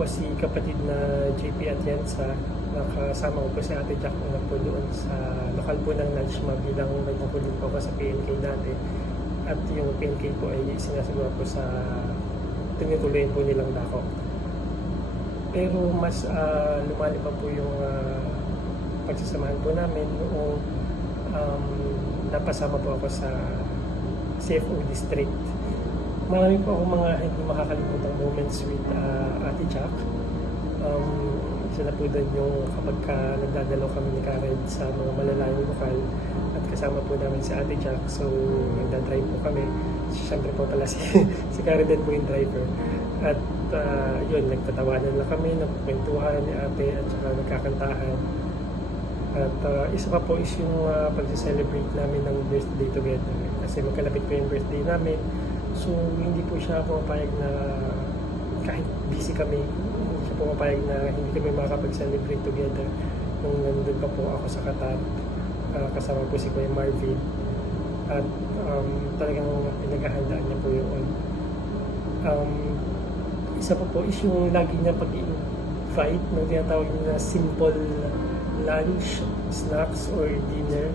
po si kapatid na JP Atienza. Nakasama ko po si Ate Jack na po doon sa lokal po ng Najma bilang nagpupulit po ako sa PNK dati. At yung PNK po ay sinasagawa po sa tinutuloy po nilang dako. Pero mas lumali pa po yung pagsasamahan po namin noong napasama po ako sa CFO District. Marami po akong mga hindi makakalimutang moments with Ate Jack. Isa na po doon yung kapag nagdadalaw kami ni Karen sa mga malalayong lokal at kasama po namin si Ate Jack. So, nagdadrive po kami. Siyempre po pala si Karen din po yung driver. At yun, nagtatawanan lang kami, nagkwentuhan ni Ate at saka nagkakantahan. At isa pa po is yung pag-celebrate namin ng birthday together. Kasi magkalapit po yung birthday namin. So, hindi po siya pumapayag na kahit busy kami, hindi siya pumapayag na hindi kami makakapag-celebrate together. Nung nandun pa po ako sa Qatar, kasama po si Kuya Marvin. At talagang pinaghahandaan niya po yun. Isa pa po is yung lagi niya pag-invite ng tinatawag niya na simple lunch, snacks, or dinner.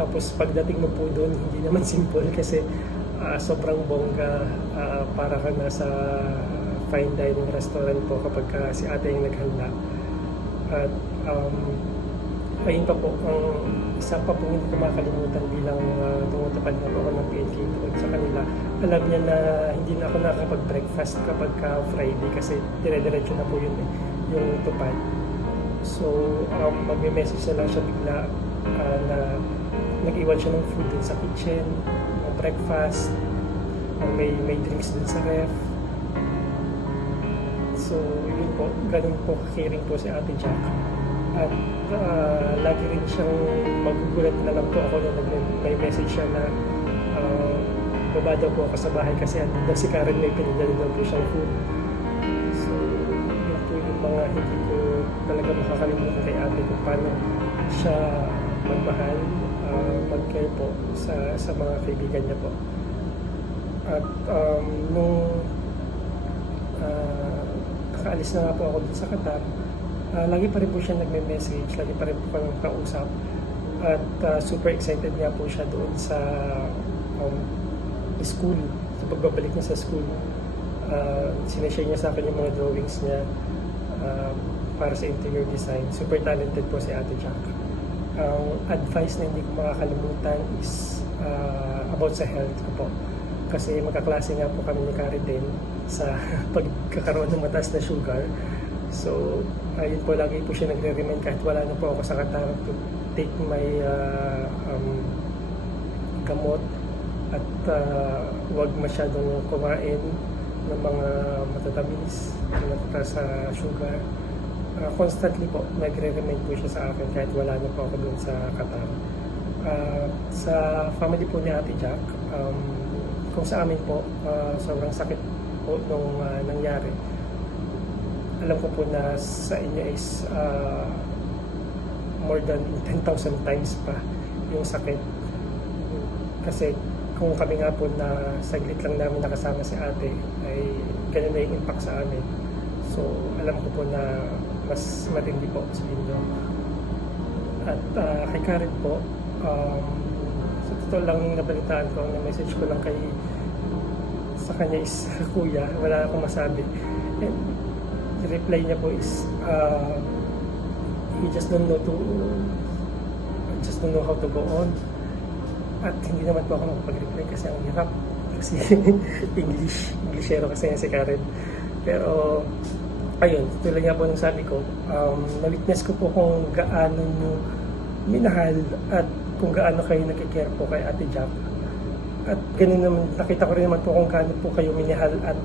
Tapos pagdating mo po doon, hindi naman simple kasi sobrang bongga, para ka nasa fine dining restaurant po kapag si ate yung naghanda. At ayun pa po, ang isa pa po hindi ko makakalimutan bilang tumutupad na po ako ng PNK doon sa kanila. Alam niya na hindi na ako nakakapag-breakfast kapag Friday kasi dire-diretso na po yun yung tupad. So, magme-message na lang siya bigla na nag-iwan siya ng food dun sa kitchen, ng breakfast, may drinks dun sa ref. So, yun po, ganun po caring po si Ate Jack. At lagi rin siyang magugulat na lang po ako na may message siya na baba daw po ako sa bahay kasi daw si Karen may pinadala daw po siyang food. So, yun po yung mga hindi ko talaga makakalimutan kay ate kung paano siya magmahal, mag-care po sa mga kaibigan niya po. At nung kakaalis na nga po ako dun sa Qatar, lagi pa rin po siya nagme-message, lagi pa rin po kami kausap. At super excited nga po siya doon sa school, sa pagbabalik niya sa school. Sinashare niya sa akin yung mga drawings niya para sa interior design. Super talented po si Ate Jack. Ang advice na hindi ko makakalimutan is about sa health ko po. Kasi magkaklase nga po kami ni Karen din sa pagkakaroon ng mataas na sugar. So, ayun po, lagi po siya nagre-remind kahit wala na po ako sa Qatar to take my gamot at huwag masyadong kumain ng mga matatamis na mataas sa sugar. Constantly po, nagre-remind po siya sa akin kahit wala na po ako doon sa Qatar. Sa family po ni Ate Jack, kung sa amin po, sobrang sakit po nung nangyari. Alam ko po na sa inyo is more than 10,000 times pa yung sakit. Kasi kung kami nga po na saglit lang namin nakasama si ate, ay ganun na yung impact sa amin. So, alam ko po na mas matindi po sa inyo. At kay Karen po, sa totoo lang nabalitaan ko, na message ko lang sa kanya is, kuya, wala akong masabi. And the reply niya po is, he just don't know how to go on. At hindi naman po ako nakapag-reply kasi ang hirap. Kasi Englishero kasi yan si Karen. Pero, ayun, tulad nga po ng sabi ko, na-witness ko po kung gaano nyo minahal at kung gaano kayo nag-care po kay Ate Jack. At ganun naman, nakita ko rin naman po kung gaano po kayo minahal at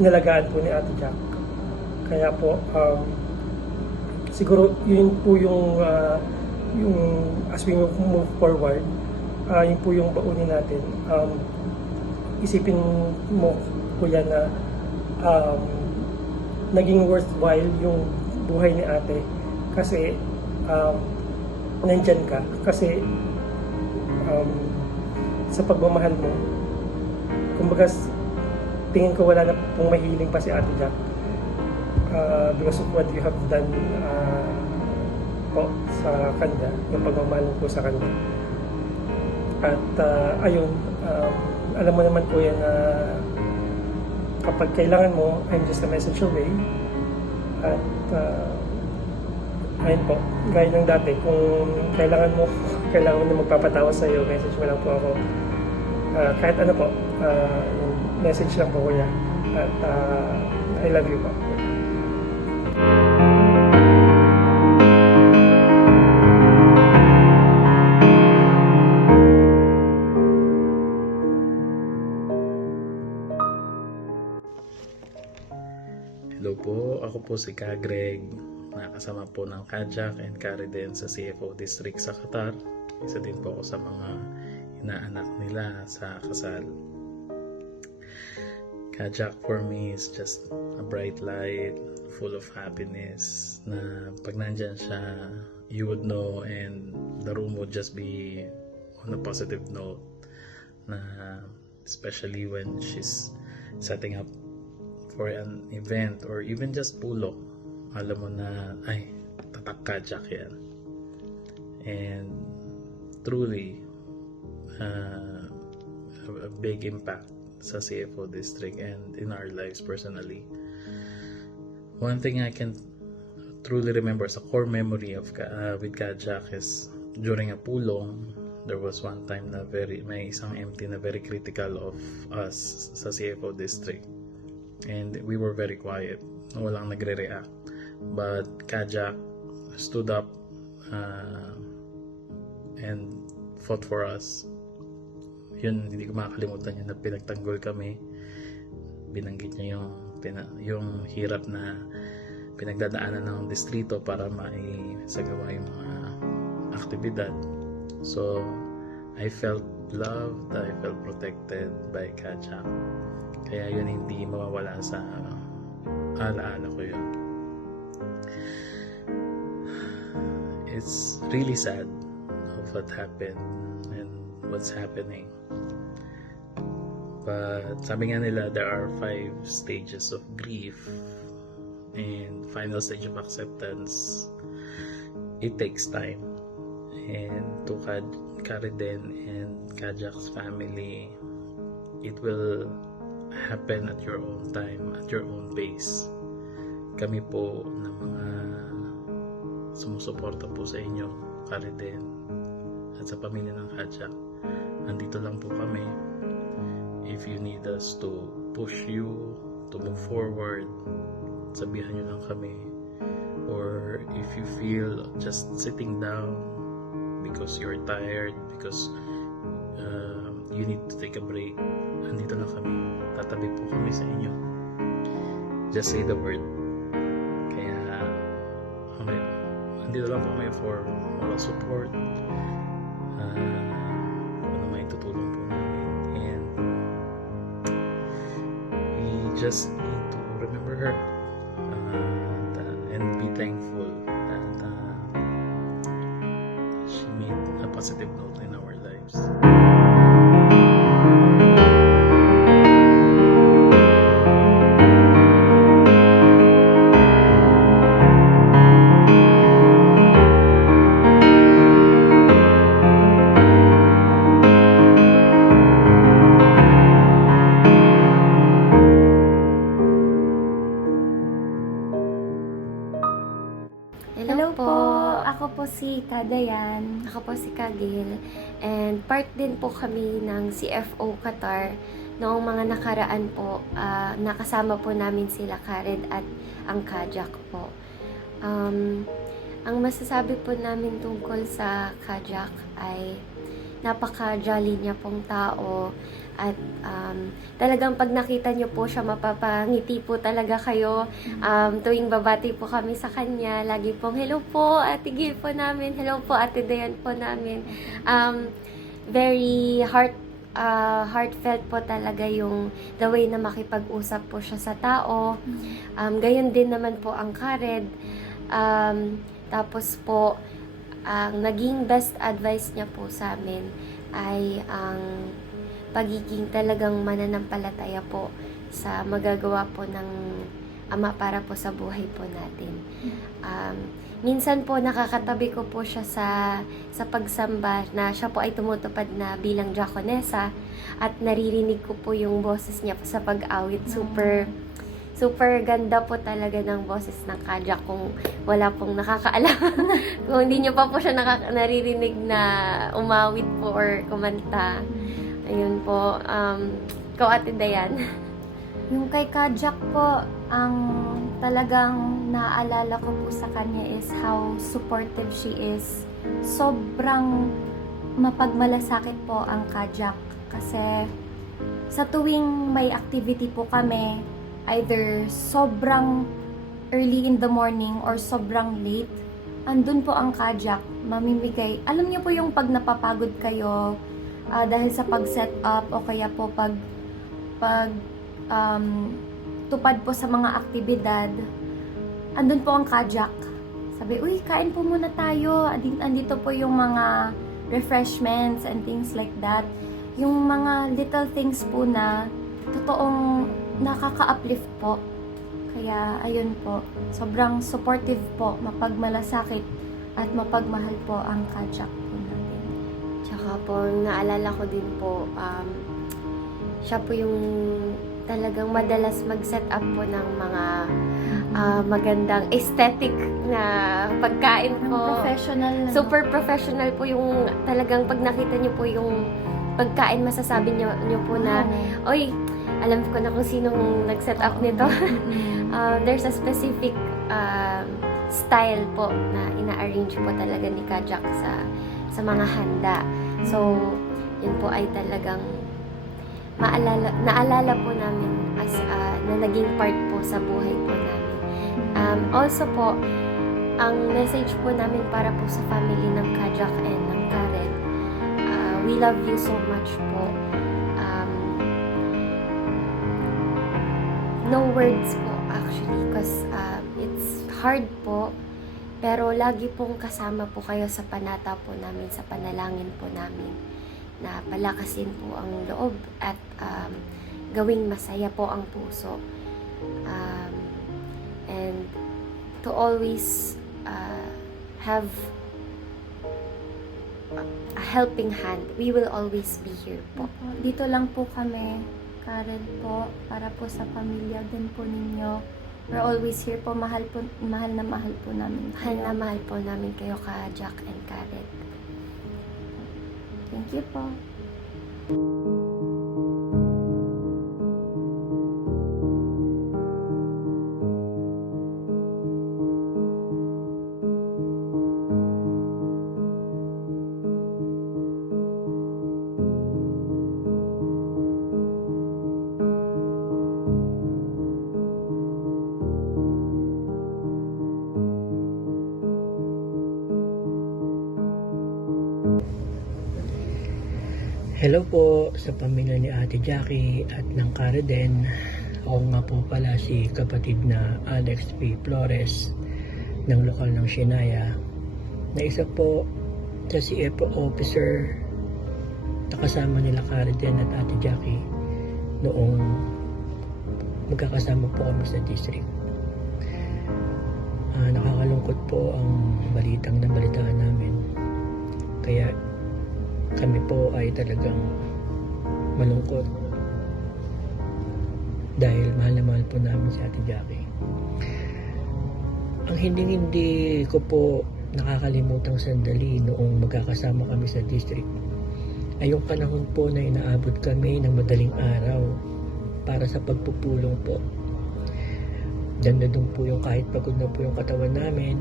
inalagaan po ni Ate Jack. Kaya po, siguro yun po yung as we move forward, yun po yung baunin natin. Isipin mo kuya na naging worthwhile yung buhay ni ate kasi nandyan ka kasi sa pagmamahal mo, kumbaga tingin ko wala na pong mahiling pa si Ate Jack because of what you have done po sa kanya, yung pagmamahal po sa kanya. At ayun, alam mo naman po yan na kapag kailangan mo, I'm just a message away. At ayun po, gaya ng dati, kung kailangan mo na magpapatawa sa iyo, message mo lang po ako. Kahit ano po, message lang po kuya. At I love you po. Hello po, ako po si Ka Greg, nakasama po ng Kajak and Kariden sa CFO District sa Qatar. Isa din po ako sa mga inaanak nila sa kasal. Kajak for me is just a bright light, full of happiness, na pag nandyan siya, you would know and the room would just be on a positive note, na especially when she's setting up for an event or even just pulo, alam mo na ay tatak Kajak yan. And truly a big impact sa CFO district and in our lives personally. One thing I can truly remember as a core memory of with Kajak is during a pulong, there was one time na may isang MT na very critical of us sa CFO district. And we were very quiet. Walang nagre-react. But Kajak stood up and fought for us. Yun, hindi ko makakalimutan yun na pinagtanggol kami. Binanggit niya yung hirap na pinagdadaanan ng distrito para maisagawa yung mga aktibidad. So, I felt loved, I felt protected by Kajak. Kaya yun hindi mawawala sa alaala ko yun. It's really sad of what happened and what's happening. But sabi nga nila, there are 5 stages of grief and final stage of acceptance. It takes time. And to Kariden and Kajak's family, it will happen at your own time, at your own pace. Kami po na mga sumusuporta po sa inyo, Kariden, at sa pamilya ng Kajak, andito lang po kami. If you need us to push you to move forward, sabihan nyo lang kami. Or if you feel just sitting down because you're tired, because you need to take a break, andito na kami. Tatabi po kami sa inyo. Just say the word. Kaya andito lang po kami for moral support, kung ano may tutulong po namin. And we just need to remember her and be thankful that she made a positive note in our lives. Hello po! Ako po si Kadayan. Ako po si Kagil. And part din po kami ng CFO Qatar. Noong mga nakaraan po, nakasama po namin sila Karen at ang Kajak po. Ang masasabi po namin tungkol sa Kajak ay napaka-jolly niya pong tao. At talagang pag nakita niyo po siya, mapapangiti po talaga kayo. Tuwing babati po kami sa kanya, lagi pong hello po Ate Gil po namin, hello po Ate Dayan po namin. Very heartfelt po talaga yung the way na makipag-usap po siya sa tao. Gayon din naman po ang Kared. Tapos po, ang naging best advice niya po sa amin ay ang pagiging talagang mananampalataya po sa magagawa po ng Ama para po sa buhay po natin. Minsan po nakakatabi ko po siya sa pagsamba na siya po ay tumutupad na bilang diakonesa at naririnig ko po yung boses niya sa pag-awit. Super ganda po talaga ng boses ng Kajak kung wala pong nakakaalam. Kung hindi niyo pa po siya naririnig na umawit po or kumanta. Ayun po. Ikaw, Ate Dayan. Yung kay Kajak po, ang talagang naaalala ko po sa kanya is how supportive she is. Sobrang mapagmalasakit po ang Kajak. Kasi sa tuwing may activity po kami, either sobrang early in the morning or sobrang late, andun po ang Kajak, mamimigay. Alam niyo po yung pag napapagod kayo dahil sa pag-set up o kaya po pag tupad po sa mga aktibidad, andun po ang Kajak. Sabi, uy, kain po muna tayo. Andito po yung mga refreshments and things like that. Yung mga little things po na totoong nakaka-uplift po. Kaya, ayun po. Sobrang supportive po, mapagmalasakit at mapagmahal po ang Kajak po natin. Tsaka po, naalala ko din po, siya po yung talagang madalas mag-set up po ng mga magandang aesthetic na pagkain po. Professional. Super professional po yung talagang pag nakita niyo po yung pagkain, masasabi niyo po na, oy, alam ko na kung sinong nag-set up nito. There's a specific style po na ina-arrange po talaga ni Kajak sa mga handa. So, yun po ay talagang naalala po namin as na naging part po sa buhay po namin. Also po, ang message po namin para po sa family ng Kajak and ng Karen, we love you so much po. No words po actually because it's hard po, pero lagi pong kasama po kayo sa panata po namin, sa panalangin po namin, na palakasin po ang loob at gawing masaya po ang puso. And to always have a helping hand. We will always be here po. Dito lang po kami, Karen po, para po sa pamilya din po ninyo. We're always here po. Mahal na mahal po namin Mahal kayo. na mahal po namin kayo, Jack and Karen. Thank you po. Hello po sa pamilya ni Ate Jackie at ng Kareden. Ako nga po pala si kapatid na Alex P. Flores ng lokal ng Shinaya, na isa po sa CFO officer na kasama nila Kareden at Ate Jackie noong magkakasama po kami sa district. Nakakalungkot po ang balitang nabalitaan namin, kaya kami po ay talagang malungkot dahil mahal na mahal po namin si Ate Jackie. Ang hindi ko po nakakalimutang sandali noong magkakasama kami sa district ay yung panahon po na inaabot kami ng madaling araw para sa pagpupulong po. Dandadong po yung kahit pagod na po yung katawan namin,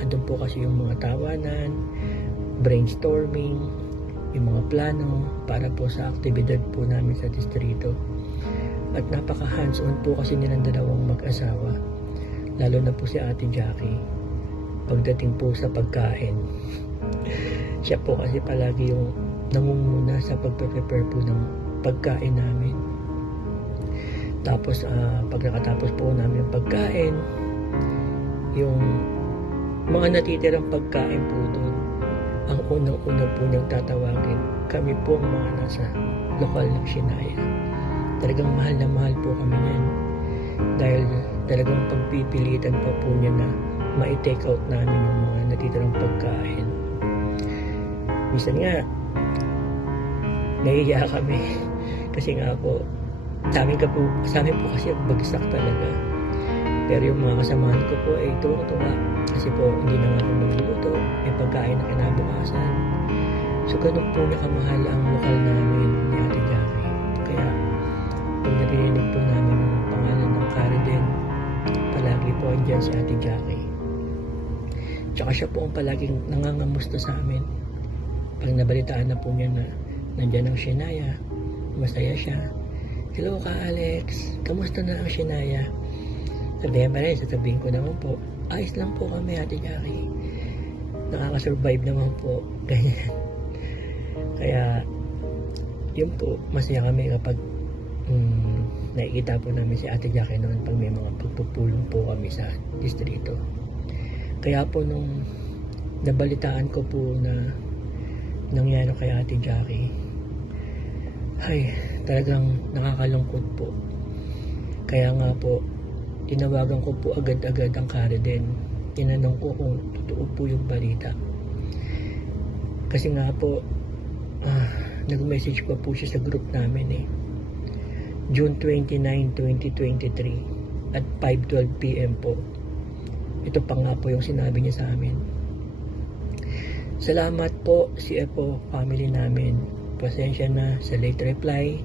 andun po kasi yung mga tawanan, brainstorming, yung mga plano para po sa aktibidad po namin sa distrito. At napaka hands-on po kasi nilang dalawang mag-asawa, lalo na po si Ate Jackie pagdating po sa pagkain. Siya po kasi palagi yung nangunguna sa pagpe-prepare po ng pagkain namin. Tapos pag nakatapos po namin yung pagkain, yung mga natitirang pagkain po doon, ang unang-una po niyang tatawagin kami po ang mga nasa lokal ng Shinaya. talagang mahal na mahal po kami niyan. Dahil talagang pagpipilitan pa po niya na ma-take out namin yung mga natitirang pagkain. Minsan nga, nahihiya kami. Kasi nga po, sa amin po kasi bagsak talaga. Pero yung mga kasamahan ko po ay tuwang-tuwa. Kasi po, hindi na nga po magluluto, may pagkain na kinabukasan. So, ganun po niya kamahal ang lokal namin ni Ate Jackie. Kaya, pag narinig po namin ang pangalan ng Cariden, palagi po andyan si Ate Jackie. Tsaka siya po ang palaging nangangamusta sa amin. Pag nabalitaan na po niya na nandyan ang Shania, masaya siya. Hello ka Alex, kamusta na ang Shania? Sasabihin ko naman po, ayos lang po kami Ate Jackie. Nakakasurvive naman po. Ganyan. Kaya, yun po, masaya kami kapag nakikita po namin si Ate Jackie noon pag may mga pagpupulong po kami sa distrito. Kaya po nung nabalitaan ko po na nangyari kay Ate Jackie, ay talagang nakakalungkot po. Kaya nga po, tinawagan ko po agad-agad ang Cariden. Tinanong ko kung totoo po yung balita. Kasi nga po, nag-message pa po siya sa group namin June 29, 2023 at 5:12 PM po. Ito pa nga po yung sinabi niya sa amin. Salamat po CFO family namin. Pasensya na sa late reply.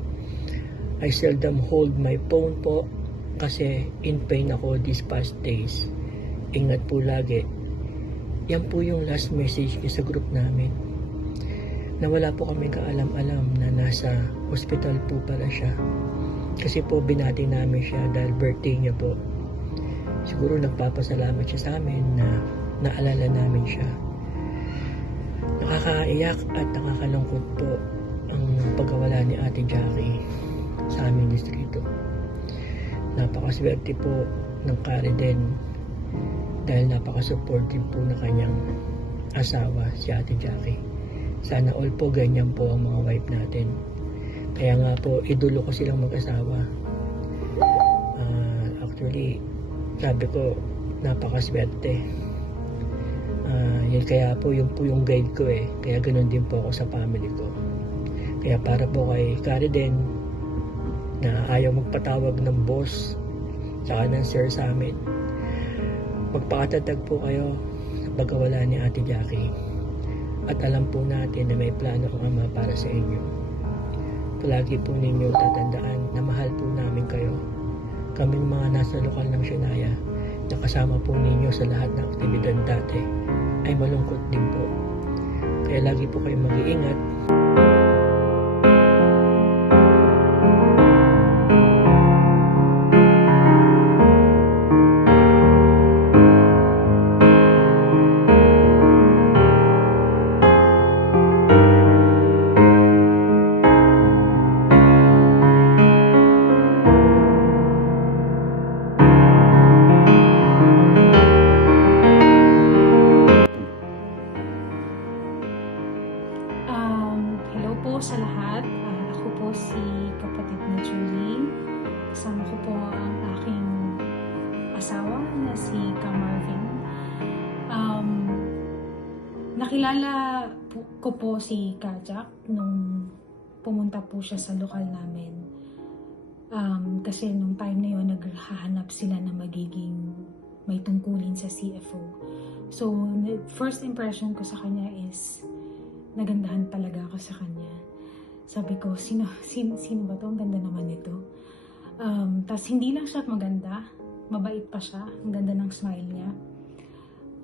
I seldom hold my phone po kasi in pain ako these past days. Ingat po lagi. Yan po yung last message niya sa group namin. Na wala po kami kaalam-alam na nasa hospital po pala siya. Kasi po binati namin siya dahil birthday niya po. Siguro nagpapasalamat siya sa amin na naalala namin siya. Nakakaiyak at nakakalungkot po ang pagkawala ni Ate Jackie sa aming distrito. Napakaswerte po ng Cariden dahil napaka-supportive po na kanyang asawa si Ate Jackie. Sana all po ganyan po ang mga wife natin. Kaya nga po, idolo ko silang mag-asawa. Actually, sabi ko, napakaswerte. Yan kaya po yung guide ko Kaya ganun din po ako sa family ko. Kaya para po kay Cariden na ayaw magpatawag ng boss saka ng sir sa amin, magpakatatag po kayo sa pagkawala ni Ate Jackie. At alam po natin na may plano ang Ama para sa inyo. Palagi po ninyo tatandaan na mahal po namin kayo. Kaming mga nasa lokal ng Shania na kasama po ninyo sa lahat ng aktibidad dati ay malungkot din po. Kaya lagi po kayong mag-iingat. Hello po sa lahat. Ako po si kapatid na Julie. Kasama ko po ang aking asawa na si Ka Marvin. Nakilala ko po si Kajak nung pumunta po siya sa lokal namin. Kasi nung time na yun, naghahanap sila na magiging may tungkulin sa CFO. So, first impression ko sa kanya is nagandahan talaga ako sa kanya. Sabi ko, sino ba to? Ang ganda naman nito. Tapos hindi lang siya maganda, mabait pa siya. Ang ganda ng smile niya.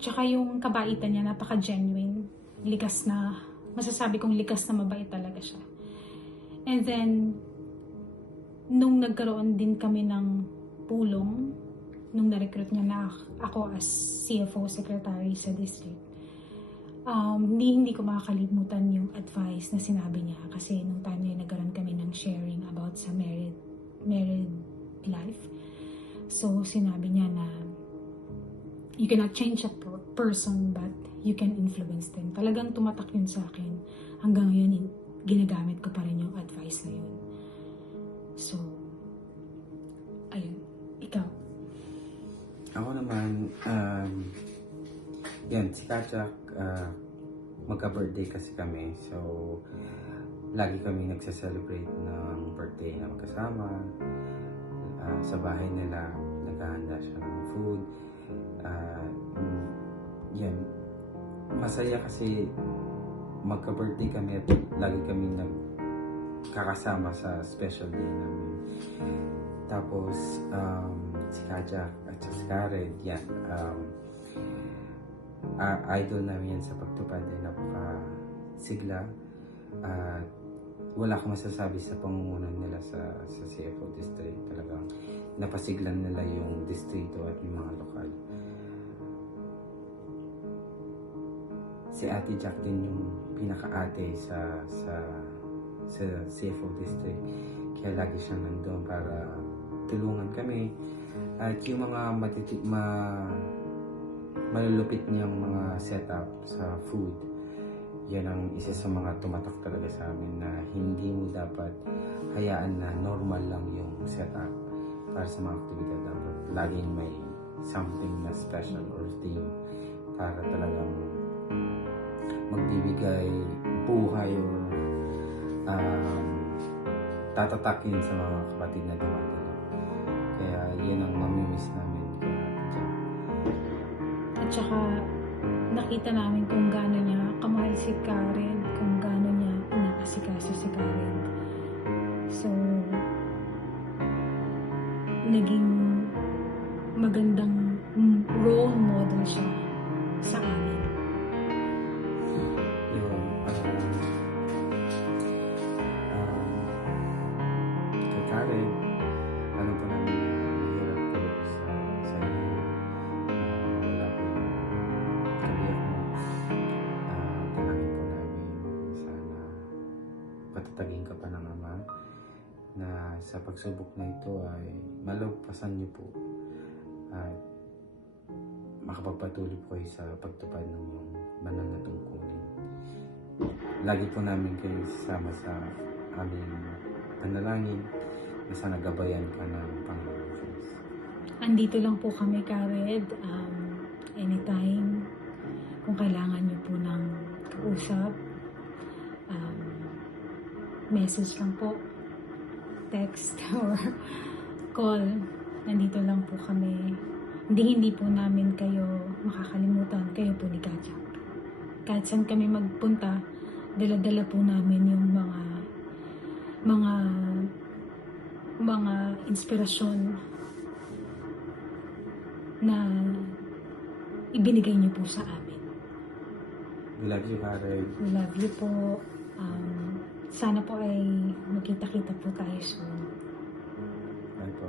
Tsaka yung kabaitan niya, napaka-genuine. Likas na, masasabi kong likas na mabait talaga siya. And then, nung nagkaroon din kami ng pulong, nung na-recruit niya na ako as CFO secretary sa district, hindi ko makakalimutan yung advice na sinabi niya kasi nung time niya nagkaroon kami ng sharing about sa married life. So sinabi niya na you cannot change a person but you can influence them. Talagang tumatak yun sa akin. Hanggang ngayon ginagamit ko pa rin yung advice na yun. So Ayun, ikaw. Ako naman, yan, si Kajak, magka-birthday kasi kami. So, lagi kami nagsa-celebrate ng birthday na magkasama. Sa bahay nila, naghahanda siya ng food. Yan, masaya kasi magka-birthday kami at lagi kami nagkakasama sa special day namin. Tapos, si Kajak at si Karen, yan, idol namin yan sa pagtupad ay napakasigla. Wala akong masasabi sa pamumunan nila sa CFO district. Talagang napasiglan nila yung distrito at yung mga lokal. Si Ate Jack din yung pinaka-ate sa CFO district. Kaya lagi siyang nandun para tulungan kami. At yung mga malulupit niyang mga setup sa food, yan ang isa sa mga tumatak talaga sa amin na hindi mo dapat hayaan na normal lang yung setup para sa mga aktibidad. Dapat laging may something na special or theme para talagang magbibigay buhay or tatatakin sa mga kapatid na dumadalo. Kaya yan ang mamimiss namin kay Ate Jack. At saka, nakita namin kung gaano niya kamahal si Karen, kung gaano niya inaasikaso si Karen. So, naging magandang role model siya sa amin. Yung kay Karen, ano po namin mahirap po sa iyo. Wala po yung kabiyak mo. Talangin po namin sana patatagin ka pa ng Ama na sa pagsubok na ito ay malagpasan niyo po at makapagpatuloy po kayo sa pagtupad ng iyong banal na tungkulin. Lagi po namin kayo sasama sa aming panalangin na sana gabayan ka ng Panginoon Diyos. Andito lang po kami, Karen. Anytime, kung kailangan niyo po ng kausap, message lang po, text or call, nandito lang po kami. Hindi po namin kayo makakalimutan, kayo po ni Kajak. Kahit saan kami magpunta, dala-dala po namin yung mga inspirasyon na ibinigay niyo po sa amin. We love you, Karen. We love you po. Sana po ay magkita-kita po tayo soon. Bye po.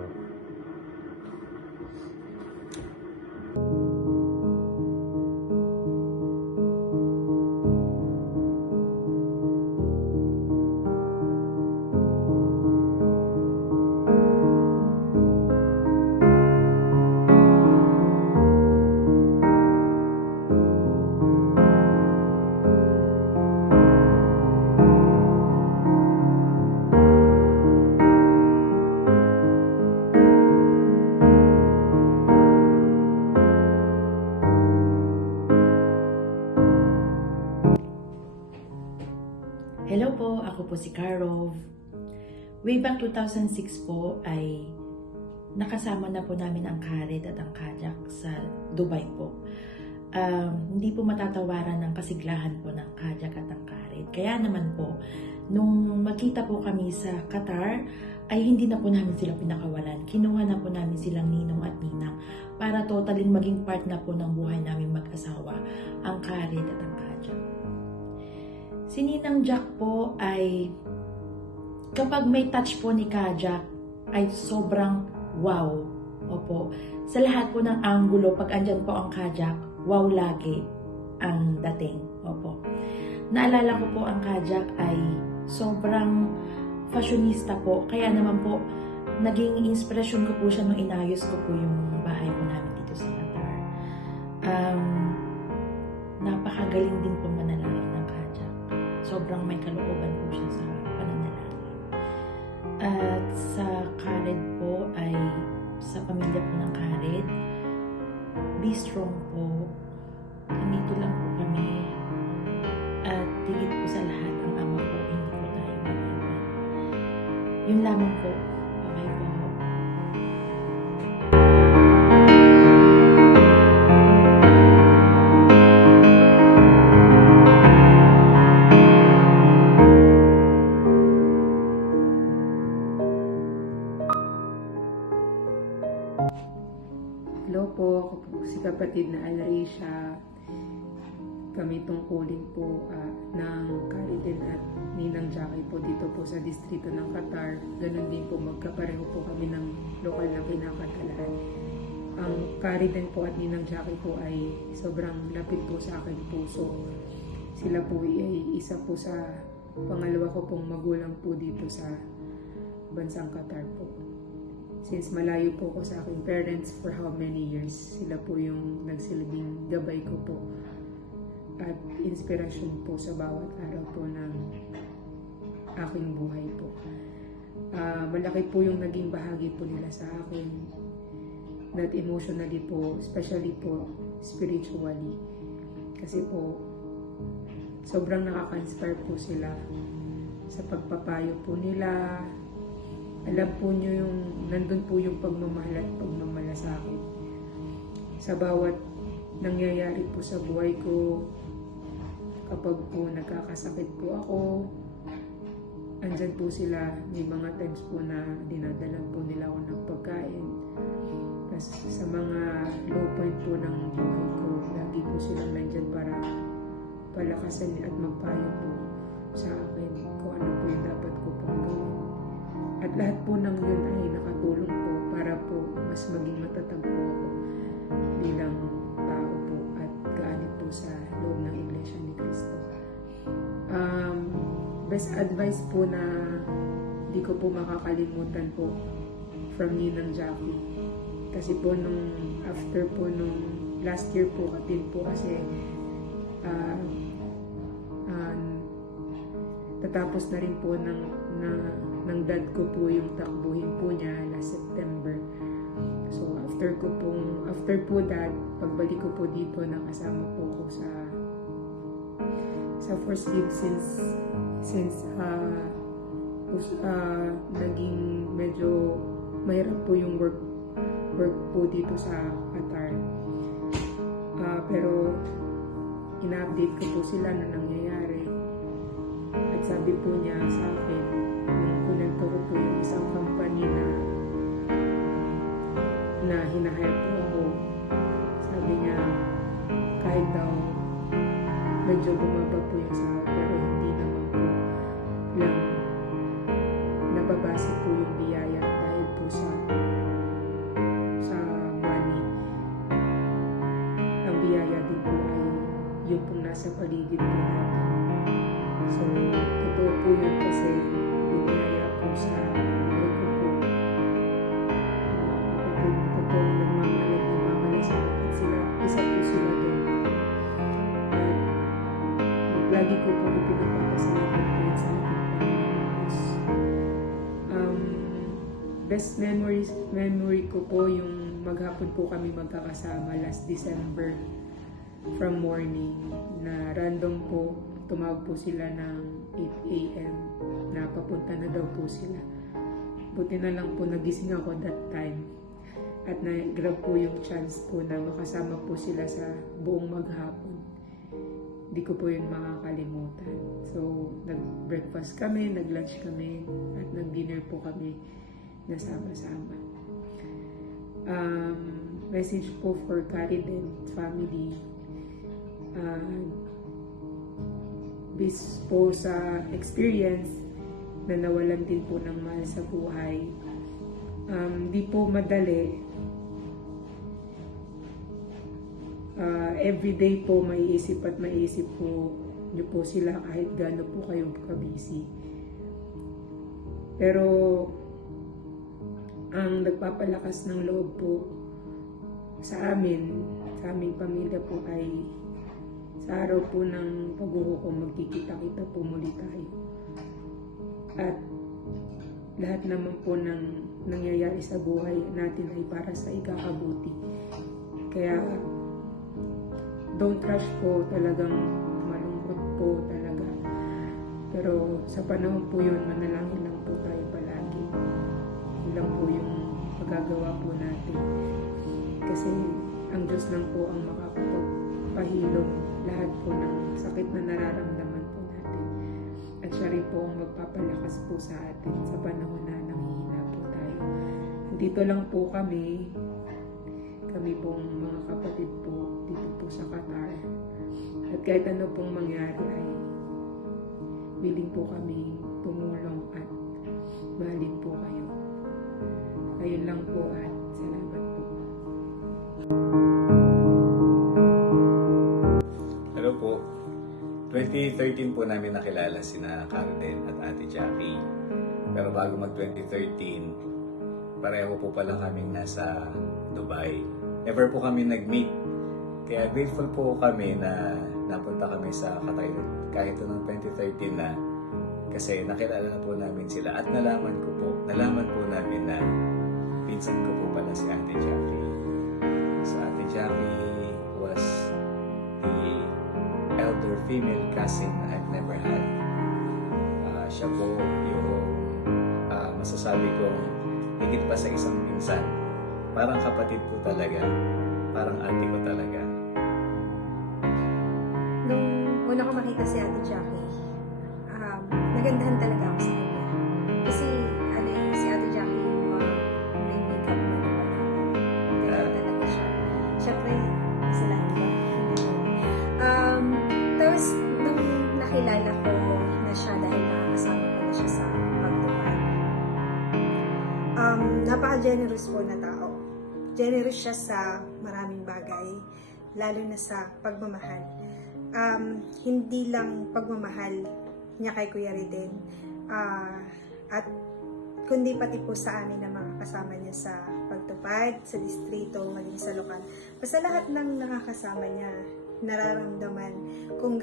Hello po, ako po si Karov. Way back 2006 po ay nakasama na po namin ang Karen at ang Kajak sa Dubai po. Hindi po matatawaran ng kasiglahan po ng Kajak at ang Karen. Kaya naman po, nung magkita po kami sa Qatar, ay hindi na po namin sila pinakawalan. Kinuha na po namin silang ninong at ninang para totaling maging part na po ng buhay namin mag-asawa, ang Karen at ang Kajak. Si Ninang Jack po ay kapag may touch po ni Kajak ay sobrang wow. Opo. Sa lahat po ng anggulo, pag andyan po ang Kajak, wow lagi ang dating. Opo. Naalala ko po ang Kajak ay sobrang fashionista po. Kaya naman po, naging inspirasyon ko po siya nung inayos ko po yung bahay po namin dito sa Qatar. Napakagaling din po manalangin ng Kajak. Sobrang may kalooban po siya sa pananalangin. At sa Karen po ay sa pamilya po ng Kared. Be strong po. Nandito lang po kami. At higit po sa lahat, ang ama po, hindi po tayo mag-iwan. Yun lamang po. Okay po. Hello po, ako po si kapatid na Alracia. Kami tungkulin po ng Caridel at Ninang Jackie po dito po sa distrito ng Qatar. Ganun din po, magkapareho po kami ng lokal na kinakatalaan. Ang Caridel po at Ninang Jackie po ay sobrang lapit po sa akin puso. Sila po ay isa po sa pangalawa ko pong magulang po dito sa bansang Qatar po. Since malayo po ko sa aking parents for how many years, sila po yung nagsilbing gabay ko po at inspirasyon po sa bawat araw po ng aking buhay po. Malaki po yung naging bahagi po nila sa akin, not emotionally po, especially po spiritually. Kasi po, sobrang nakaka-inspire po sila sa pagpapayo po nila. Alam po nyo yung, nandun po yung pagmamahal at pagmamalasakit. Sa bawat nangyayari po sa buhay ko, kapag po nagkakasakit po ako, andyan po sila. May mga times po na dinadalan po nila ako ng pagkain. Tapos sa mga low point po ng buhay ko, lagi po silang nandyan para palakasan at magpayo po sa akin kung ano po yung dapat ko pong gawin. At lahat po ng yun ay nakatulong po para po mas maging matatag po ako bilang tao po at gaanit po sa loob ng Iglesia ni Cristo. Best advice po na di ko po makakalimutan po from Ninang Jackie. Kasi po nung after po nung last year po din po kasi tatapos na rin po ng dad ko po yung takbuhin po niya last September. So after po that, pagbalik ko po dito, nakasama po ako sa first week since naging medyo mahirap po yung work po dito sa Qatar. Pero ina-update ko po sila na nangyayari. At sabi po niya sa akin, nung kunento ko po yung isang company na hinahire po ako, sabi niya, kahit daw medyo bumaba po yung sahod, pero hindi naman po lang nababase po yung biyaya dahil po sa money. Ang biyaya din po ay yung pong nasa paligid po natin. So, totoo po yun kasi biniyaya po sa buhay ko po. Ako po nagmamalasakit at sila, isa po sila doon. At lagi ko po ipinapakasalamat po yun sa aking Panginoon. Best memory ko po yung maghapon po kami magkakasama last December from morning na random po tumawag po sila ng 8 a.m. na papunta na daw po sila. Buti na lang po nagising ako that time at na-grab po yung chance po na makasama po sila sa buong maghapon. Hindi ko po yun makakalimutan. So, nag-breakfast kami, nag-lunch kami, at nag-dinner po kami na sama-sama. Message po for Caridel family. Based po sa experience na nawalan din po ng mahal sa buhay. Di po madali. Everyday po maiisip at maiisip po nyo po sila kahit gaano po kayo kabisi. Pero ang nagpapalakas ng loob po sa aming pamilya po ay sa araw po ng paghuhukom, magkikita-kita po muli tayo. At lahat naman po ng nangyayari sa buhay natin ay para sa ikakabuti. Kaya don't rush po, talagang malungkot po talaga. Pero sa panahon po yun, manalangin lang po tayo palagi. Yun lang po yung magagawa po natin. Kasi ang Diyos lang po ang makakapagpahilom lahat po ng sakit na nararamdaman po natin. At siya rin po ang magpapalakas po sa atin sa panahon na nanghihina po tayo. Dito lang po kami pong mga kapatid po dito po sa Qatar. At kahit ano pong mangyari ay willing po kami tumulong at mahalin po kayo. Ayun lang po at salamat po. Hello po. 2013 po namin nakilala sina Carden at Ate Jackie. Pero bago mag 2013, pareho po pala kaming nasa Dubai. Never po kami nag-meet. Kaya grateful po kami na napunta kami sa Qatar kahit noong 2013 na, kasi nakilala na po namin sila at nalaman po namin na pinsan ko po pala si Ate Jackie. So Ate Jackie was the elder female cousin I've never had. Siya po yung masasabi kong higit pa sa isang pinsan. Parang kapatid po talaga. Parang ate ko talaga. Nung una ko makita si Ate Jackie, nagandahan talaga ako sa kanya. Kasi si Ate Jackie may makeup na wala. Kaya talaga siya. Siyempre, isa lang ba? Tapos, nung nakilala ko na siya dahil nakakasama ko na siya sa pagtupad, napaka-generous po na tao. Generous siya sa maraming bagay, lalo na sa pagmamahal. Hindi lang pagmamahal niya kay Kuya Riden, at kundi pati po sa amin na mga kasama niya sa pagtupad, sa distrito, maging sa lokal. Basta lahat ng nakakasama niya, nararamdaman kung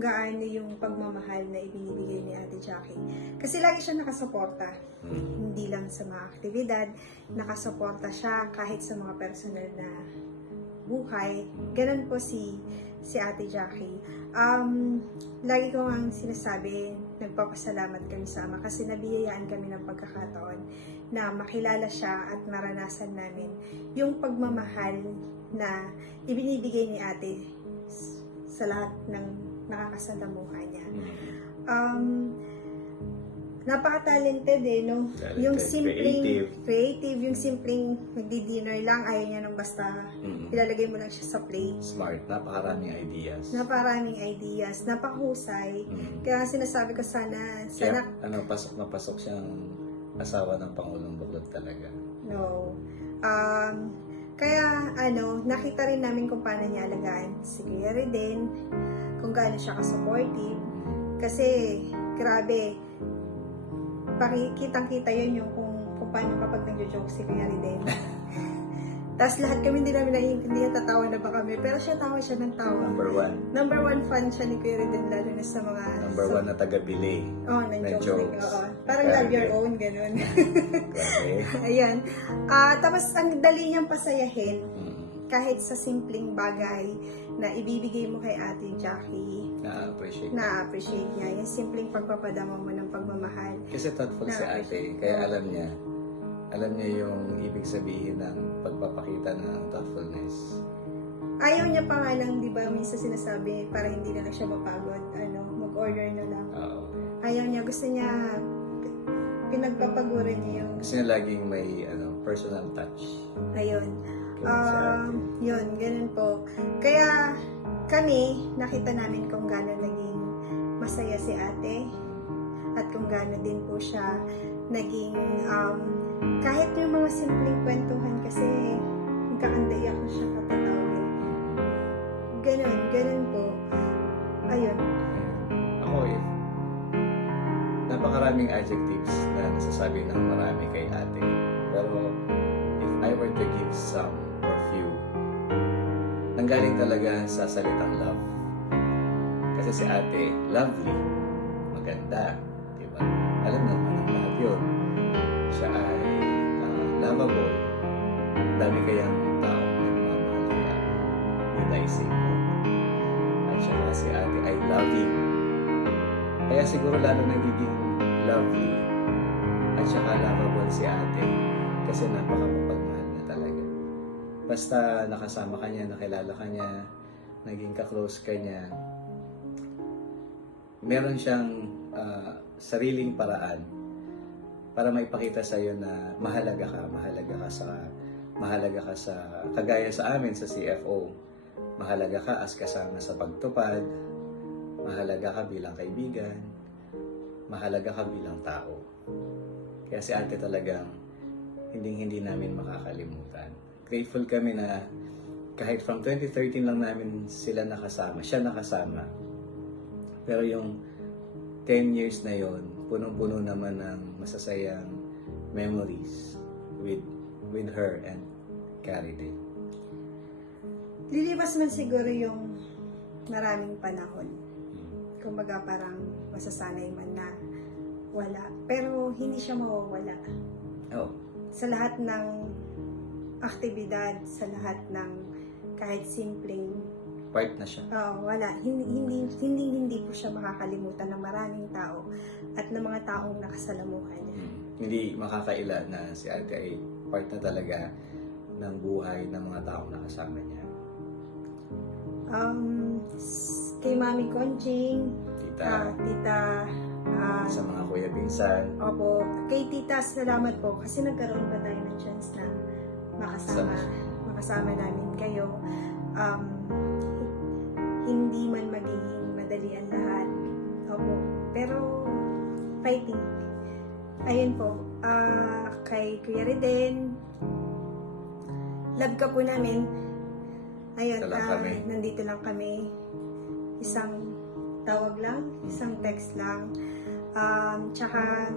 gaano yung pagmamahal na ibinibigay ni Ate Jackie. Kasi lagi siya nakasuporta. Hindi lang sa mga aktibidad, nakasuporta siya kahit sa mga personal na buhay. Ganun po si Ate Jackie. Lagi ko ang sinasabi, nagpapasalamat kami sa Ama kasi nabiyayaan kami ng pagkakataon na makilala siya at maranasan namin yung pagmamahal na ibinibigay ni Ate sa lahat ng nakakasalamuha niya. Napaka-talented no? Talented, Yung simpleng creative. Yung simpleng magdi-dinner lang, ayaw niya nang basta ilalagay mo lang siya sa plate. Smart, napakaraming ideas. Napakaraming ideas, napakahusay. Kaya sinasabi ko sana Kaya pasok na pasok siyang asawa ng Pangulong Buklod talaga. no. Kaya nakita rin namin kung paano niya alagaan si Kuya Riden, kung gaano siya ka-supportive. Kasi, grabe, kitang-kita yun yung kung paano kapag nag-joke si Kuya Riden. Tapos lahat kami hindi namin naiintindihan, tatawa na ba kami. Pero siya tawa siya ng tawa. Number one fan siya ni Kuya Riden, lalo na sa mga... Number one na taga-Bili. ng jokes. jokes. Parang love your own, ganun. Grabe. Ayan. Tapos ang dali niyang pasayahin kahit sa simpleng bagay na ibibigay mo kay Ate Jackie. Na-appreciate niya. Yung simpleng pagpapadama mo ng pagmamahal. Kasi thoughtful si ate. Kaya alam niya yung ibig sabihin ng pagpapakita ng thoughtfulness. Ayaw niya pa nga lang, di ba, minsan sinasabi para hindi na lang siya mapagod, mag-order na lang. Ayaw niya, gusto niya pinagpapaguran niya yung... Gusto niya laging may personal touch. Ayun. Yun, ganun po. Kaya kami, nakita namin kung gano'n naging masaya si ate at kung gano'n din po siya naging kahit yung mga simpleng kwentuhan kasi nagkakandaiyak ko siya katatawin. Ganun po. Ayun. Ako napakaraming adjectives na nasasabi ng marami kay ate. Pero if I were to give some or few, nanggaling talaga sa salitang love. Kasi si ate, lovely, maganda, diba? Alam naman ang lahat yun. lovable. Dami kayang taong nagmamahal kaya realizing ko. At saka si ate, I love you. Kaya siguro lalo nagiging lovely at saka lovable si ate kasi napakamapagmahal niya talaga. Basta nakasama ka niya, nakilala ka niya, naging ka-close ka niya, meron siyang sariling paraan para maipakita sa iyo na mahalaga ka sa kagaya sa amin sa CFO. Mahalaga ka as kasama sa pagtupad, mahalaga ka bilang kaibigan, mahalaga ka bilang tao. Kaya si ate talagang hindi namin makakalimutan. Grateful kami na kahit from 2013 lang namin siya nakasama. Pero yung 10 years na yon, punong-puno naman ng masasayang memories with her and Carrie din. Lilipas man siguro yung maraming panahon. Kumbaga parang masasanay man na wala. Pero hindi siya mawawala. Oh, Sa lahat ng aktibidad, sa lahat ng kahit simpleng part na siya. wala. Hindi po siya makakalimutan ng maraming tao at ng mga taong nakasalamuhan niya. Hindi makakaila na si ate ay part na talaga ng buhay ng mga taong nakasama niya. Kay Mami Conching, Tita, Tita, sa mga kuya pinsan, opo, kay Tita, salamat po kasi nagkaroon pa tayo ng chance na makasama namin kayo. Hindi man magiging madali ang lahat. Opo, pero fighting. Ayun po, kay Kuya Reden, love ka po namin. Ayun, nandito lang kami. Isang tawag lang, isang text lang. Tsaka,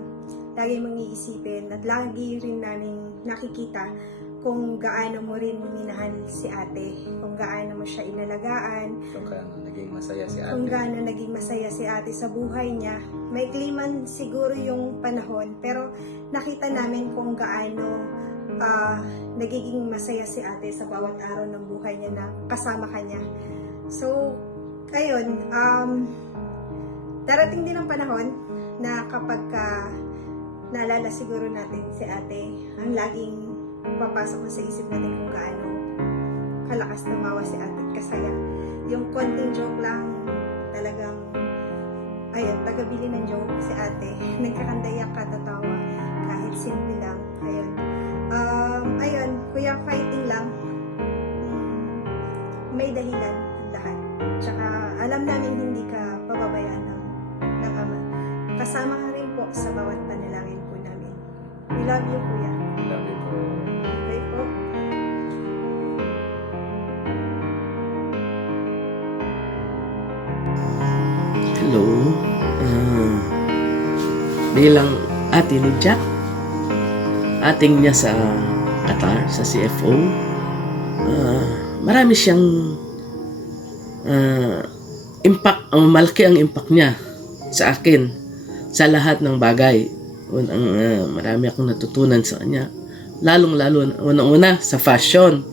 lagi mong iisipin at lagi rin namin nakikita kung gaano mo rin minahal si ate, kung gaano mo siya inalagaan, kung gaano naging masaya si ate. kung gaano naging masaya si ate sa buhay niya. May kliman siguro yung panahon, pero nakita namin kung gaano nagiging masaya si ate sa bawat araw ng buhay niya na kasama kanya. So, ayun, darating din ang panahon na kapag naalala siguro natin si ate, ang laging papasok na sa isip natin kung gaano kalakas tumawa si ate at kasaya. Yung konting joke lang, talagang, ayun, tagabili ng joke si ate. Nagkakandayak katatawa, kahit simple lang. Ayun. Ayun, kuya, fighting lang. May dahilan lahat. Tsaka, alam namin hindi ka pababayaan ng ama. Kasama ka rin po sa bawat panalangin po namin. We love you, kuya. I love you po. Okay po. Hello. Bilang ate ni Jack, ating niya sa Qatar, sa CFO, marami siyang impact, malaki ang impact niya sa akin sa lahat ng bagay. Marami akong natutunan sa kanya, lalong-lalo unang-una sa fashion.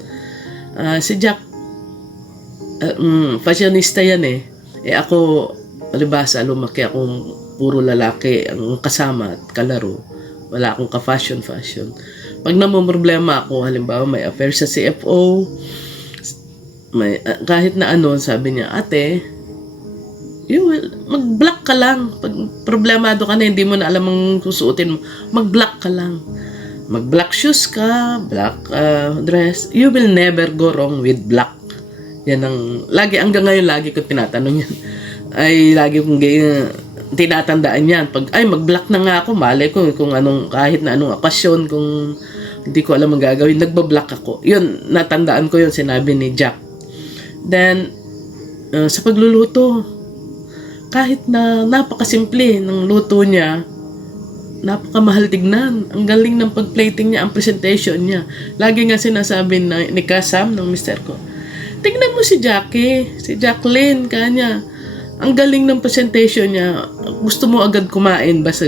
Si Jack, fashionista yan eh. Ako, palibasa, lumaki akong puro lalaki ang kasama at kalaro. Wala akong ka-fashion. Pag namumroblema ako, halimbawa may affair sa CFO, kahit na ano, sabi niya, ate, mag-block ka lang. Pag problemado ka na, hindi mo na alam ang susuotin mo, mag-block ka lang. Mag-black shoes ka, black dress, you will never go wrong with black. Yan ang, hanggang ngayon, lagi ko tinatanong yan. Ay, lagi kong tinatandaan yan. Pag, mag-black na nga ako, malay ko kung anong, kahit na anong okasyon, kung hindi ko alam ang gagawin, nagbablock ako. Yun, natandaan ko yun, sinabi ni Jack. Then, sa pagluluto, kahit na napakasimple ng luto niya, napakamahal tignan. Ang galing ng pag-plating niya, ang presentation niya. Lagi nga sinasabi ni Kasam, ng mister ko, tignan mo si Jackie, si Jacqueline, kanya. ang galing ng presentation niya. Gusto mo agad kumain, basta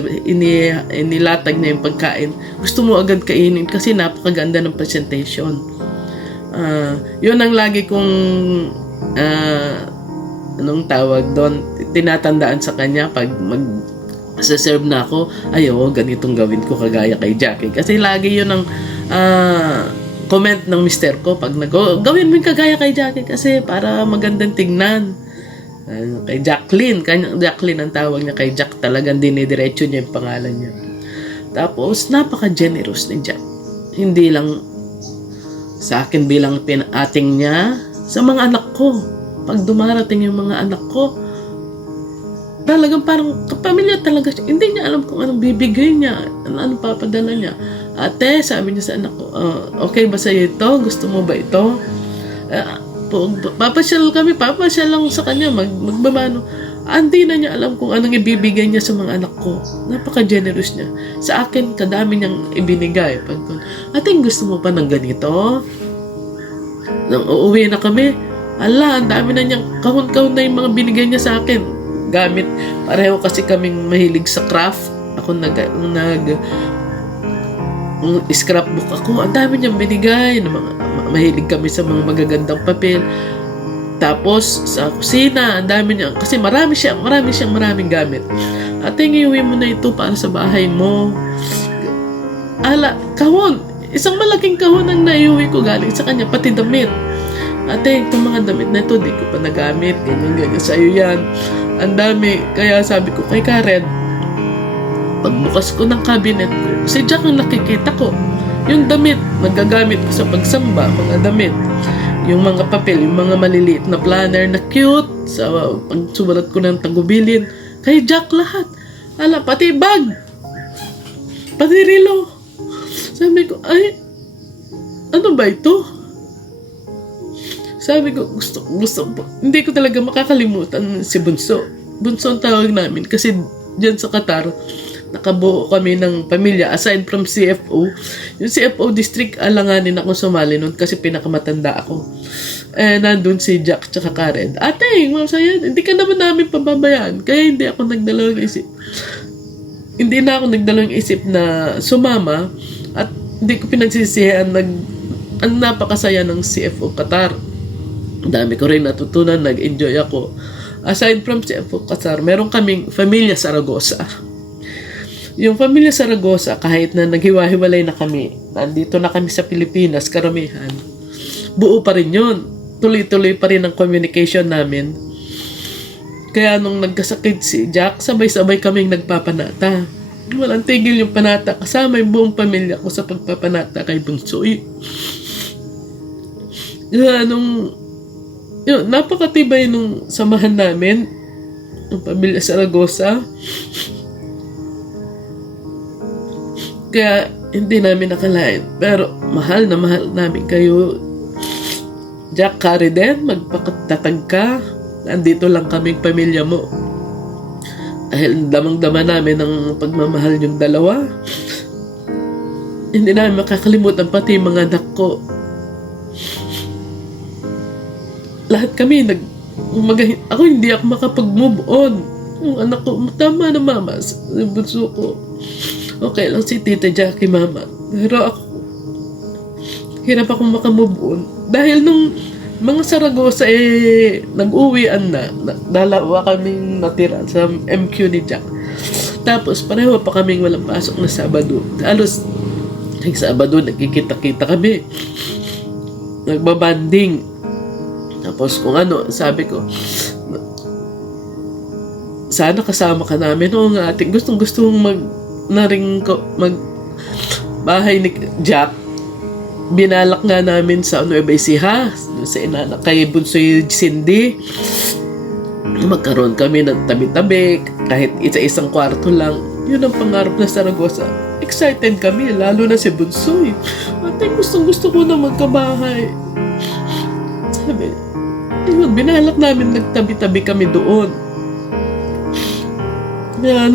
inilatag niya yung pagkain. Gusto mo agad kainin kasi napakaganda ng presentation. Yun ang lagi kong anong tawag doon, tinatandaan sa kanya pag mag-serve na ako, ganitong gawin ko kagaya kay Jackie. Kasi lagi yun ang comment ng mister ko pag gawin mo yung kagaya kay Jackie kasi para magandang tignan. Kay Jacqueline ang tawag niya kay Jack, talagang dinidiretso niya yung pangalan niya. Tapos napaka-generous ni Jack, hindi lang sa akin bilang pinating niya, sa mga anak ko. Pag dumarating yung mga anak ko, talagang parang kapamilya talaga siya. Hindi niya alam kung anong bibigay niya, anong papadala niya. Ate, sabi niya sa anak ko, okay ba sa'yo ito? Gusto mo ba ito? Papasyal lang sa kanya, magbabano. Hindi na niya alam kung anong ibibigay niya sa mga anak ko. Napaka-generous niya. Sa akin, kadami niyang ibinigay. Ate, gusto mo pa ng ganito? Nang uuwi na kami, ang dami na niyang kahon-kahon na yung mga binigay niya sa akin. Gamit, pareho kasi kaming mahilig sa craft. Ako scrapbook ako. Ang dami niyang binigay. Mahilig kami sa mga magagandang papel. Tapos, sa kusina, ang dami niya. Kasi maraming gamit. Ate, iuwi mo na ito para sa bahay mo. Kahon. Isang malaking kahon ang naiuwi ko galing sa kanya, pati damit. Ate, itong mga damit na ito, di ko pa nagamit. Ganyan, sa'yo yan. Ang dami. Kaya sabi ko kay Karen, pagbukas ko ng cabinet ko, si Jack ang nakikita ko. Yung damit, nagagamit ko sa pagsamba, mga damit. Yung mga papel, yung mga maliliit na planner na cute, sa pagsubalat ko ng tagubilin, kay Jack lahat. Pati bag, pati relo. Sabi ko, ano ba ito? Sabi ko, gusto, hindi ko talaga makakalimutan si Bunso. Bunso ang tawag namin kasi dyan sa Qatar, nakabuo kami ng pamilya aside from CFO. Yung CFO district, alanganin ako sumali nun kasi pinakamatanda ako. Nandun si Jack tsaka Karen. Ate, masaya, hindi ka naman namin pababayaan. Kaya hindi ako nagdalawang isip. Hindi na ako nagdalawang isip na sumama at hindi ko pinagsisihan ang napakasaya ng CFO Qatar. Dami ko rin natutunan, nag-enjoy ako. Aside from CFO Qatar, meron kaming Familia Zaragoza. Yung Familia Zaragoza, kahit na naghiwa-hiwalay na kami, nandito na kami sa Pilipinas, karamihan, buo pa rin yun. Tuloy-tuloy pa rin ang communication namin. Kaya nung nagkasakit si Jack, sabay-sabay kaming nagpapanata. Walang tigil yung panata, kasama yung buong pamilya ko sa pagpapanata kay Bunsoy. Kaya napakatibay nung samahan namin, ang Pamilya Zaragoza. Kaya hindi namin nakalain. Pero mahal na mahal namin kayo. Jack, Kari din, magpakatatag ka. Nandito lang kaming pamilya mo. Dahil damang-dama namin ang pagmamahal yung dalawa. Hindi namin makakalimutan pati mga anak ko. Lahat kami ako hindi ako makapag-move on. Yung anak ko, tama na mama, yung bunso ko. Okay lang si Tita Jackie, mama. Pero ako, hirap akong makamove on. Dahil nung mga Zaragoza nag-uwian na, dalawa kaming natira sa MQ ni Jack. Tapos pareho pa kaming walang pasok na Sabado. Halos Sabado nagkikita-kita kami. Nagbabanding. Tapos kung sabi ko, sana kasama ka namin. Oo nga, ating gustong mag bahay ni Jack. Binalak nga namin sa Nueva Ecija, sa inanak kay Bunsoy Cindy. Magkaroon kami ng tabi-tabi, kahit isa-isang kwarto lang. Yun ang pangarap na Zaragoza. Excited kami, lalo na si Bunsoy. Ate, gustong-gusto ko na magkabahay. Sabi, binalak namin, nagtabi-tabi kami doon. Kaya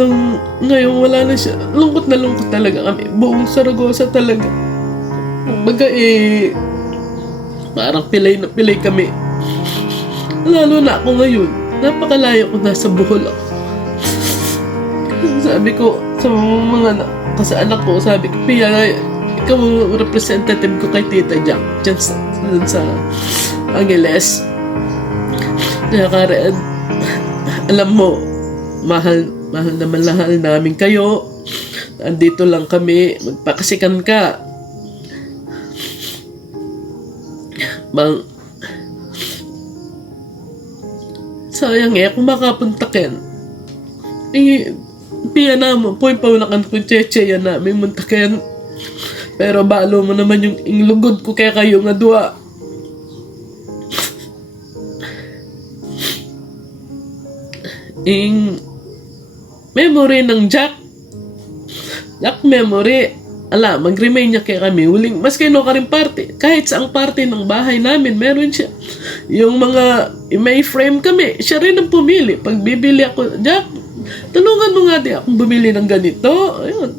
ngayon wala na siya. Lungkot na lungkot talaga kami. Buong Zaragoza talaga. Kumbaga parang pilay na pilay kami. Lalo na ako ngayon. napakalayo ko, nasa Bohol ako. Sabi ko sa mga sa anak ko, sabi ko, Pia, ikaw ang representative ko kay Tita Jack dyan sa Angeles. Kaya Karen, alam mo, mahal na mahal namin kayo. Andito lang kami, magpakasikan ka. Bang, sayang kung makapunta ken. Pia na mo, po yung paunakan ko, cheche yan namin muntaken. Pero balo mo naman yung inglugod ko kaya kayo nga dua. Memory ng Jack memory. Ala, mag-remain niya kaya kami. Mas kayo ka rin party. Kahit sa ang party ng bahay namin, meron siya. Yung mga, may frame kami, siya rin ang pumili. Pag bibili ako, Jack, tulungan mo nga din akong bumili ng ganito. Ayun.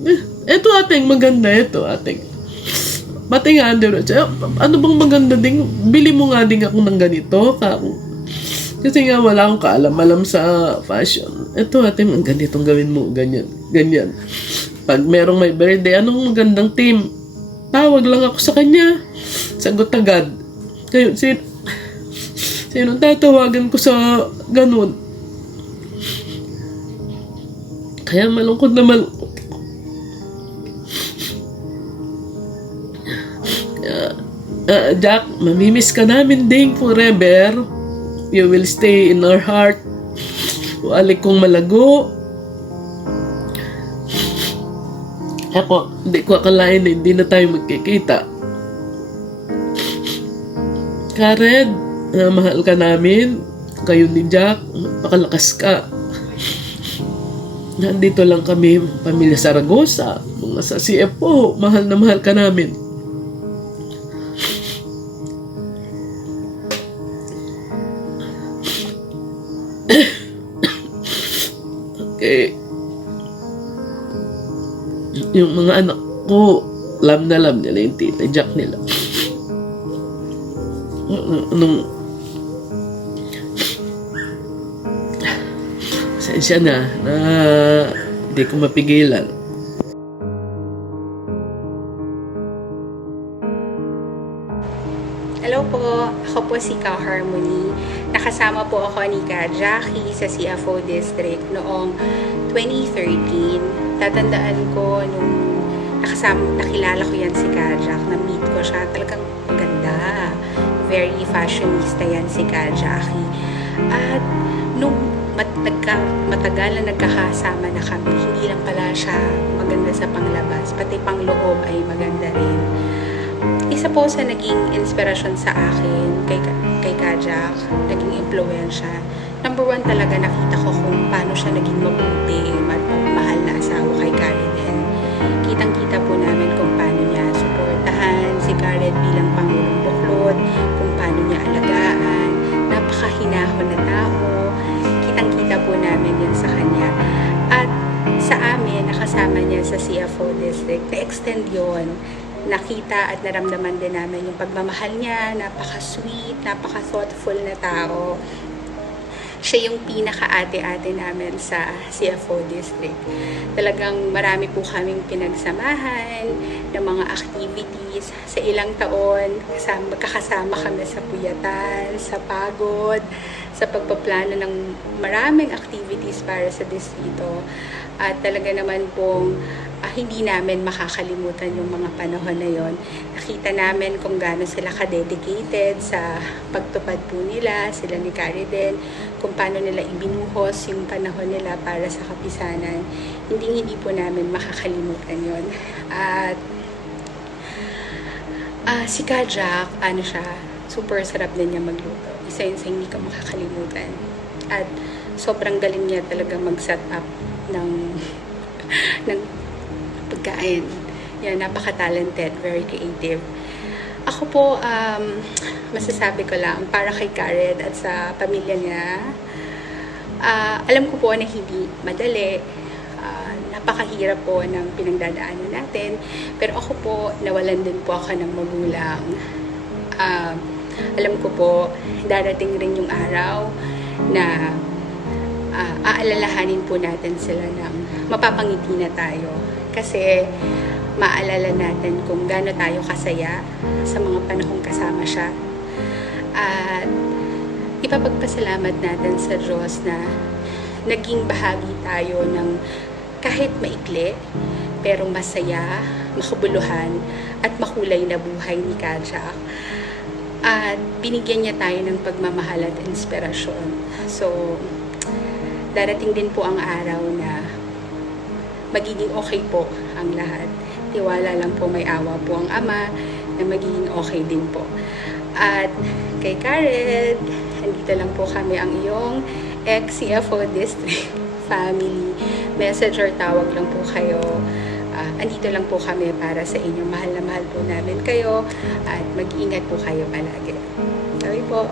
Ito ating maganda, ito ating. Pati nga, ano bang maganda din? Bili mo nga din ako ng ganito. Kasi nga wala akong kaalam-alam sa fashion. Ito ating, ganitong gawin mo, ganyan. Pag merong may birthday, anong magandang team? Tawag lang ako sa kanya. Sagot agad. Kayo, sino tatawagan ko sa ganun? Kaya malungkot na malungkot. Jack, mamimiss ka namin din forever. You will stay in our heart. Walik kong malago. Ako, hindi ko akalain na hindi na tayo magkikita. Karen, mahal ka namin. Kayo ni Jack, pakalakas ka. Nandito lang kami, pamilya Saragosa, mga sa CFO, mahal na mahal ka namin. Okay. Yung mga anak ko, alam nila yung Tita Jack nila. Sensya na hindi ko mapigilan. Hello po, ako po si Ka Harmony. Nakasama po ako ni Ka Jackie sa CFO District noong 2013. Tatandaan ko nung nakilala ko yan si Ka Jack, na-meet ko siya, talagang maganda. Very fashionista yan si Ka Jackie. At nung matagal na nagkakasama na kami, hindi lang pala siya maganda sa panglabas, pati pangloob ay maganda rin. Isa po sa naging inspirasyon sa akin kay Ka Jack, naging impluwensya. Number one talaga, nakita ko kung paano siya naging mabuti, mahal na asawa kay Karen. Kitang-kita po namin kung paano niya suportahan si Karen bilang Pangulong Buklod, kung paano niya alagaan, napakahinahon na tao. Kitang-kita po namin yun sa kanya. At sa amin, nakasama niya sa CFO District, na-extend yun. Nakita at naramdaman din namin yung pagmamahal niya, napaka-sweet, napaka-thoughtful na tao. Siya yung pinaka-ate-ate namin sa CFO District. Talagang marami po kaming pinagsamahan ng mga activities. Sa ilang taon, magkakasama kami sa puyatan, sa pagod, sa pagpaplano ng maraming activities para sa distrito. At talaga naman pong hindi namin makakalimutan yung mga panahon na yon. Nakita namin kung gaano sila ka-dedicated sa pagtupad po nila, sila ni Carrie din, kung paano nila ibinuhos yung panahon nila para sa kapisanan. Hindi po namin makakalimutan yon. At si Ka Jack, super sarap din niya magluto. Isa yun sa hindi ko makakalimutan. At sobrang galing niya talaga mag-set up ng pagkain. Yan, napaka-talented, very creative. Ako po, masasabi ko lang, para kay Karen at sa pamilya niya, alam ko po na hindi madali, napakahirap po ng pinagdadaanan natin, pero ako po, nawalan din po ako ng magulang. Alam ko po, darating rin yung araw na aalalahanin po natin sila ng mapapangiti na tayo. Kasi maalala natin kung gaano tayo kasaya sa mga panahong kasama siya. At ipapagpasalamat natin sa Diyos na naging bahagi tayo ng kahit maikli, pero masaya, makabuluhan, at makulay na buhay ni Kajak. At binigyan niya tayo ng pagmamahal at inspirasyon. So, darating din po ang araw na magiging okay po ang lahat. Tiwala lang po, may awa po ang Ama na magiging okay din po. At kay Karen, andito lang po kami ang iyong ex-CFO District family. Message or tawag lang po kayo. Andito lang po kami para sa inyo. Mahal na mahal po namin kayo at mag-ingat po kayo palagi. Sorry po.